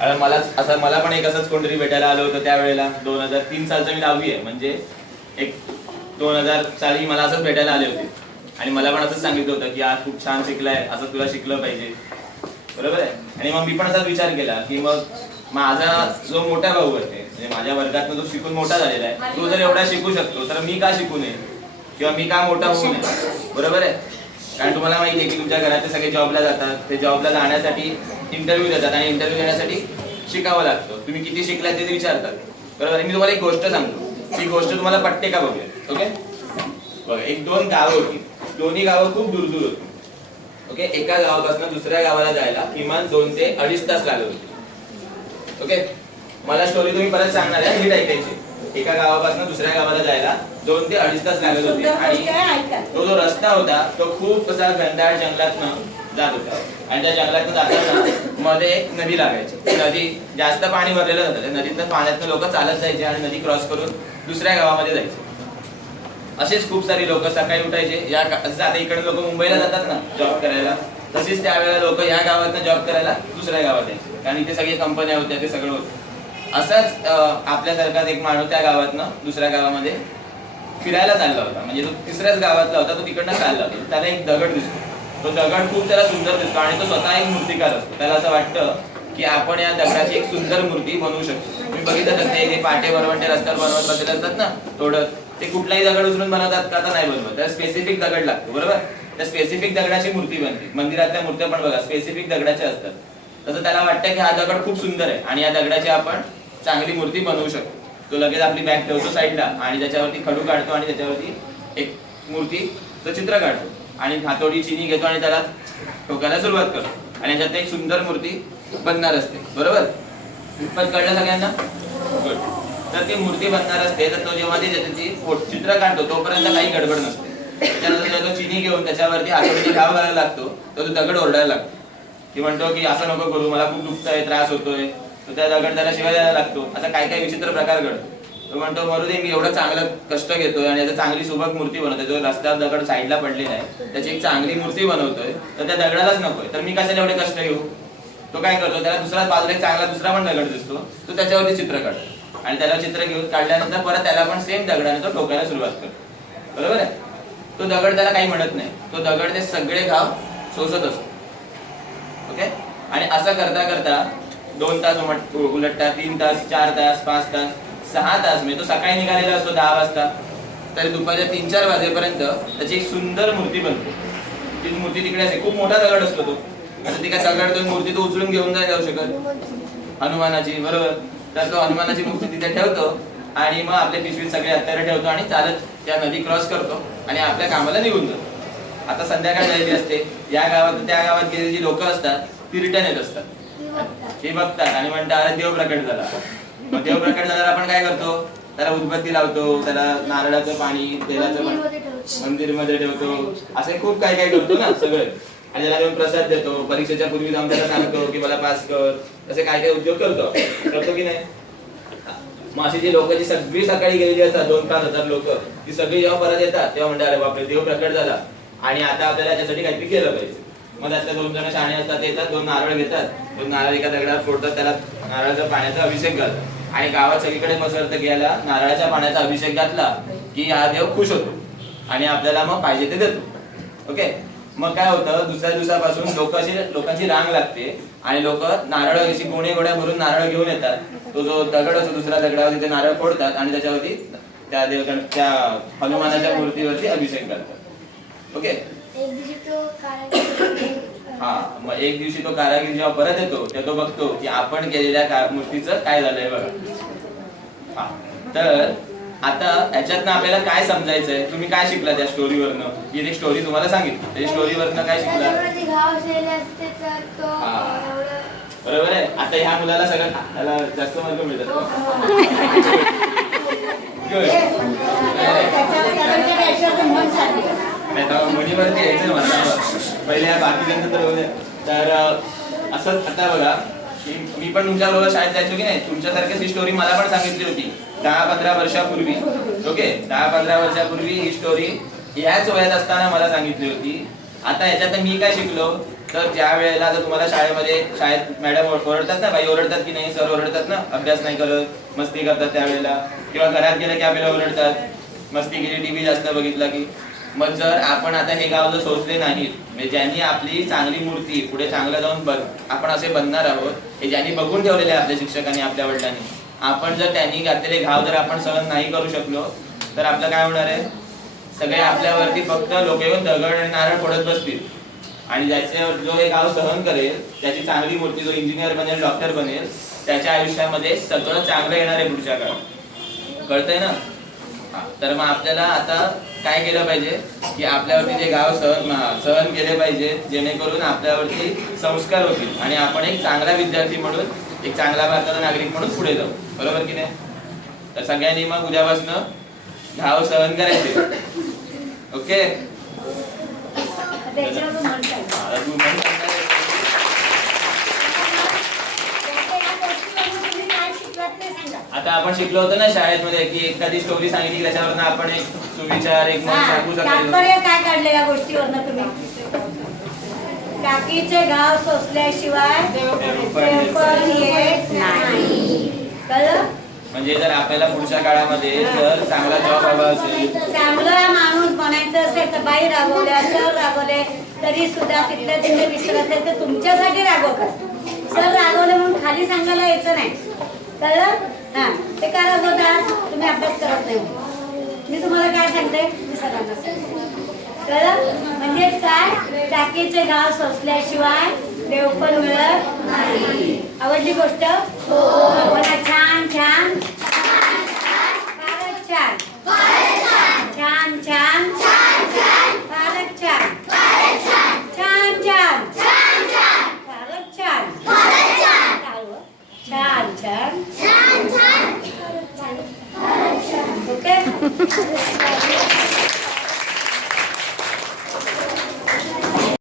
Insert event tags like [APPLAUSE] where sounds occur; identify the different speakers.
Speaker 1: कारण मला असं मला पण एक असंच कोणतरी भेटायला आलं होतं त्यावेळेला. दोन हजार तीन सालचं मी दहावी आहे. म्हणजे एक दोन हजार साली मला असंच भेटायला आले होते. आणि मला पण असंच सांगितलं होतं की आज खूप छान शिकलाय. असं तुला शिकलं पाहिजे. बरोबर आहे? आणि मग मी पण असाच विचार केला की मग माझा जो मोठा भाऊ आहे म्हणजे माझ्या वर्गात जो शिकून मोठा झालेला आहे तो जर एवढा शिकू शकतो तर मी का शिकू नये? किंवा मी का मोठा होऊ नये? बरोबर आहे? कारण तुम्हाला माहिती आहे की तुमच्या घरातले सगळे जॉबला जातात. ते जॉबला जाण्यासाठी इंटरव्ह्यू देतात आणि इंटरव्ह्यू देण्यासाठी शिकावं लागतं. तुम्ही किती शिकलात ते विचारतात. बरोबर? मी तुम्हाला एक गोष्ट सांगतो. ती गोष्ट तुम्हाला पटते का बघूया. ओके? बघा एक दोन गावं होती. दोन्ही गावं खूप दूर दूर होती. ओके? एका गावापासून दुसऱ्या गावाला जायला किमान दोन ते अडीच तास लागत होते. ओके? मला स्टोरी तुम्ही परत सांगणार आहे. नीट ऐकायची. एका गावापासून दुसऱ्या गावाला जायला दोन ते अडीच तास लागत होते. आणि तो जो रस्ता होता तो खूप असा घनदाट जंगलातनं जात होता. आणि त्या जंगलातनं जाताना मध्ये एक नदी लागायची. नदी जास्त पाणी भरलेलं नव्हतं. त्या नदीतनं पाण्यातनं लोक चालत जायचे आणि नदी क्रॉस करून दुसऱ्या गावामध्ये जायचे. असेच खूप सारी लोक सकाळी उठायचे. या आता इकडे लोक मुंबईला जातात ना जॉब करायला. तसेच त्यावेळेला लोक या गावातनं जॉब करायला दुसऱ्या गावात यायचे. कारण इथे सगळे कंपन्या होत्या ते सगळं होतं. असाच आपल्यासारखाच एक माणूस त्या गावातनं दुसऱ्या गावामध्ये फिरायला चालला होता. म्हणजे तो तिसऱ्याच गावातला होता तो तिकडनं चालला होता. त्याला एक दगड दिसतो. तो दगड खूप त्याला सुंदर दिसतो आणि तो स्वतः एक मूर्तिकार असतो. त्याला असं वाटतं की आपण या दगडाची एक सुंदर मूर्ती बनवू शकतो. तुम्ही बघितलं तर ते जे पाटे वरवंटे रस्त्यावर बनवत बसले असतात ना थोडं ते कुठलाही दगड उचलून बनवतात का तर नाही बनवत. त्याला स्पेसिफिक दगड लागतो बरोबर? त्या स्पेसिफिक दगडाची मूर्ती बनते. मंदिरातल्या मूर्त्या पण बघा स्पेसिफिक दगडाच्या असतात. तसं त्याला वाटतं की हा दगड खूप सुंदर आहे आणि या दगडाची आपण चांगली मूर्ती बनवू शकतो. तो लगेच आपली बॅग ठेवतो साईडला आणि त्याच्यावरती खडू काढतो आणि त्याच्यावरती एक मूर्तीचं चित्र काढतो. आणि हातोडी चिनी घेतो आणि त्याला ठोकायला सुरुवात करतो. आणि याच्यात एक सुंदर मूर्ती बनणार असते. बरोबर? पण कळलं सगळ्यांना? तर ती मूर्ती बनणार असते तर तो जेव्हा ती त्याची चित्र काढतो तोपर्यंत काही गडबड नसते. त्याच्यानंतर तो चिनी घेऊन त्याच्यावरती हातोडीने घाव घालायला लागतो. तर तो दगड ओरडायला लागतो. ती म्हणतो की असं नको करू मला खूप दुखतंय त्रास होतोय. तर त्या दगड त्याला शिवाय द्यायला लागतो. असा काय काय विचित्र प्रकार घडतो. तो म्हणतो मरू दे मी एवढं चांगलं कष्ट घेतोय आणि याचं चांगली सुबक मूर्ती बनवतोय. जो रस्त्यावर दगड साईडला पडलेला आहे त्याची एक चांगली मूर्ती बनवतोय तर त्या दगडालाच नकोय. तर मी कशाला एवढे कष्ट घेऊ? तो काय करतो त्याला दुसरा बाजूला एक चांगला दुसरा पण दगड दिसतो. तो त्याच्यावरती चित्र काढतो. आणि त्याला चित्र घेऊन काढल्यानंतर परत त्याला पण सेम दगडाने तो ठोकायला सुरुवात करतो. बरोबर आहे? तो दगड त्याला काही म्हणत नाही. तो दगड ते सगळे घाव सोसत असतो. ओके? आणि असं करता करता दोन तास उमट- उलटतात तीन तास चार तास पाच तास सहा तास. म्हणजे तो सकाळी निघालेला असतो दहा वाजता. तर दुपारच्या तीन चार वाजेपर्यंत त्याची एक सुंदर मूर्ती बनते. ती मूर्ती तिकडे असते खूप मोठा दगड असतो तो. आता ती काय दगड तो मूर्ती तो उचलून घेऊन नाही जाऊ शकत. हनुमानाची बरोबर. तर तो हनुमानाची मूर्ती तिथे ठेवतो आणि मग आपल्या पिशवीत सगळे हत्यारे ठेवतो आणि चालत त्या नदी क्रॉस करतो आणि आपल्या कामाला निघून जातो. आता संध्याकाळ झालेली असते. या गावात त्या गावात गेलेली जी लोक असतात ती रिटर्न येत असतात. ते बघतात आणि म्हणतात अरे देव प्रकट झाला. मग देव प्रकट झाल्यावर आपण काय करतो? त्याला उदबत्ती लावतो त्याला नारळाचं पाणी तेलाचं मंदिरमध्ये ठेवतो. असे खूप काय काय करतो ना सगळे. आणि त्याला देऊन प्रसाद देतो. परीक्षेच्या पूर्वी जाऊन त्याला सांगतो की मला पास कर. असे काय काय उद्योग करतो. करतो की नाही? मग अशी जी लोक जी सगळी सकाळी गेलेली असतात दोन पाच हजार लोक ती सगळी जेव्हा परत येतात तेव्हा म्हणतात अरे बापरे देव प्रकट झाला. आणि आता आपल्याला त्याच्यासाठी काहीतरी केलं पाहिजे. मग त्यातले दोन जण शाणे असतात येतात दोन नारळ घेतात. दोन नारळ एका दगडात फोडतात त्याला नारळाच्या पाण्याचा अभिषेक घालतात आणि गावात सगळीकडे पसरतं की नारळाच्या पाण्याचा अभिषेक घातला की हा देव खुश होतो. आणि आपल्याला मग पाहिजे ते देतो. ओके? मग काय होतं दुसऱ्या दिवसापासून लोकांची लोकांची रांग लागते आणि लोक नारळ अशी गोणे गोण्या भरून नारळ घेऊन येतात. तो जो दगड असतो दुसऱ्या दगडावर तिथे नारळ फोडतात आणि त्याच्यावरती त्या देवगण त्या हनुमानाच्या मूर्तीवरती अभिषेक करतात. ओके? [COUGHS] हा मग एक दिवशी तो कारागीर जेव्हा परत येतो तेव्हा तो बघतो की आपण केलेल्या का- मूर्तीचं काय झालंय बघा. हा तर आता याच्यातनं आपल्याला काय समजायचंय? तुम्ही काय शिकला त्या स्टोरीवरनं ही एक स्टोरी तुम्हाला सांगितली. त्या स्टोरीवरनं काय शिकला हा. बरोबर आहे? आता ह्या मुलाला सगळं त्याला जास्त मार्क मिळतात. [LAUGHS] Good. नाही तर मणीवरती यायचं मला. पहिले बाकी बाकीच्यांचं तर होऊ तर असं आता बघा मी पण तुमच्या बरोबर शाळेत जायचो की नाही तुमच्यासारखीच ही स्टोरी मला पण सांगितली होती. दहा पंधरा वर्षापूर्वी ओके? दहा पंधरा वर्षापूर्वी ही स्टोरी ह्याच वयात असताना मला सांगितली होती. आता याच्यात मी काय शिकलो? तर ज्या वेळेला आता तुम्हाला शाळेमध्ये शाळेत मॅडम ओरडतात ना बाई ओरडतात की नाही? सर ओरडतात ना अभ्यास नाही करत मस्ती करतात त्यावेळेला. किंवा घरात गेलं की आपल्याला ओरडतात. मस्ती केली टीव्ही जास्त बघितला की. मग जर आपण आता हे गाव जर सोचले नाहीत म्हणजे ज्यांनी आपली चांगली मूर्ती पुढे चांगलं जाऊन बघ आपण असे बनणार आहोत हे ज्यांनी बघून ठेवलेले आपल्या शिक्षकांनी आपल्या वडिलांनी आपण जर त्यांनी घातलेले घाव जर आपण सहन नाही करू शकलो तर आपलं काय होणार आहे? सगळे आपल्यावरती फक्त लोक येऊन दगड आणि नारळ फोडत बसतील. आणि ज्याच्यावर जो हे गाव सहन करेल त्याची चांगली मूर्ती जो इंजिनियर बनेल डॉक्टर बनेल त्याच्या आयुष्यामध्ये सगळं चांगलं येणार आहे पुढच्या काळात. कळतंय ना? तर मग आपल्याला आता काय केलं पाहिजे? की आपल्यावरती जे गाव सहन सहन केले पाहिजे जेणेकरून आपल्यावरती संस्कार होतील आणि आपण एक चांगला विद्यार्थी म्हणून एक चांगला भारताचा नागरिक म्हणून पुढे जाऊ. बरोबर की नाही? तर सगळ्यांनी मग उद्यापासून घाव सहन करायचे. ओके? तू म्हण सांगणार आहे.
Speaker 2: त्याच्या या गोष्टीवरून तुम्ही काय शिकलात ते सांगा.
Speaker 1: आता आपण शिकलो होतो ना शाळेमध्ये की एखादी स्टोरी सांगितली त्याच्यावरनं आपण एक सुविचार एक मन सांगू शकतो
Speaker 2: काय काढले या गोष्टीवरनं तुम्ही? काकीचे गाव सोसल्याशिवाय कळलं?
Speaker 1: म्हणजे जर आपल्याला पुढच्या काळामध्ये जर चांगला जॉब हवा असेल.
Speaker 2: चांगला माणूस बनायचं असेल तर बाई रागवल्या सर रागवले तरी सुद्धा तिथल्या तिथे विसरत तर तुमच्यासाठी रागवतात. सर रागवले म्हणून खाली सांगायला यायचं नाही. कळलं? हा ते काय रागवतात तुम्ही अभ्यास करत नाही. मी तुम्हाला काय सांगते? मी सगळ्यांना कळलं? म्हणजेच काय? टाकीचे गाव सोसल्याशिवाय देव पण मिळत आवडली गोष्ट? हो. मला छान